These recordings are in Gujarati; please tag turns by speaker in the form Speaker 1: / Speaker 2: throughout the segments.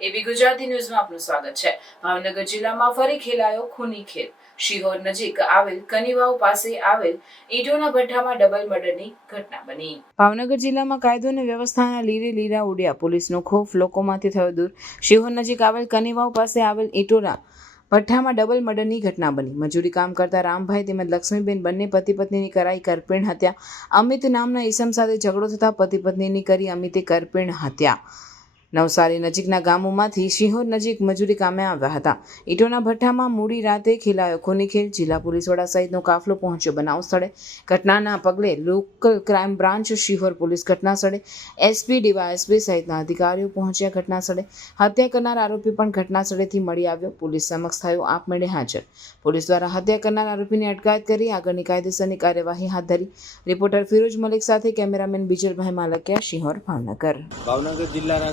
Speaker 1: એબી ગુજરાતી ન્યૂઝમાં આપનું સ્વાગત છે. ભાવનગર જિલ્લામાં ફરી ખેલાયો ખૂની ખેલ. શિહોર નજીક આવેલ કનીવાવ પાસે આવેલ ઈંટોના ભઠ્ઠામાં ડબલ મર્ડરની ઘટના બની. ભાવનગર જિલ્લામાં કાયદો અને વ્યવસ્થાના લીરે લીરા ઉડ્યા. પોલીસનો ખોફ લોકોમાંથી થયો દૂર. શિહોર નજીક આવેલ કનીવાવ પાસે આવેલ ઈંટોના ભઠ્ઠામાં ડબલ મર્ડરની ઘટના બની. મજૂરી કામ કરતા રામભાઈ તેમજ લક્ષ્મીબેન બંને પતિ પત્નીની કરાઈ કરપીણ હત્યા. અમિત નામના ઈસમ સાથે ઝઘડો થતા પતિ પત્નીની કરી અમિતે કરપીણ હત્યા. નવસારી નજીકના ગામોમાંથી શિહોર નજીક મજૂરી કામે આવ્યા હતા. ઈટોના ભઠ્ઠામાં મૂડી રાતે ખીલાયો. ખૂની ખેલ જિલ્લા પોલીસ વડા સહિતનો કાફલો પહોંચ્યો બનાવ સ્થળે. ઘટનાના પગલે local crime branch Sihor police ઘટના સ્થળે. એસપી, ડીવાયએસપી સહિતના અધિકારીઓ પહોંચ્યા ઘટના સ્થળે. હત્યા કરનાર આરોપી પણ ઘટના સ્થળેથી મળી આવ્યો. પોલીસ સમક્ષ થયો આપમેળે હાજર. પોલીસ દ્વારા હત્યા કરનાર આરોપીની અટકાયત કરી આગળની કાયદેસરની કાર્યવાહી હાથ ધરી. રિપોર્ટર ફિરોજ મલિક સાથે કેમેરામેન બીજલભાઈ માલકિયા, શિહોર ભાવનગર.
Speaker 2: ભાવનગર જિલ્લાના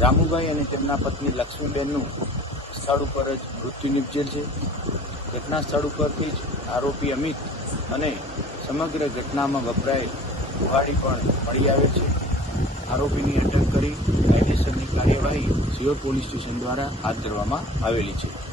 Speaker 2: રામુભાઈ અને તેમના પત્ની લક્ષ્મીબેનનું સ્થળ ઉપર જ મૃત્યુ નિપજેલ છે. ઘટના સ્થળ ઉપરથી જ આરોપી અમિત અને સમગ્ર ઘટનામાં વપરાયેલ કુહાડી પણ મળી આવે છે. આરોપીની અટક કરી કાયદેસરની કાર્યવાહી સિયોર પોલીસ સ્ટેશન દ્વારા હાથ ધરવામાં આવેલી છે.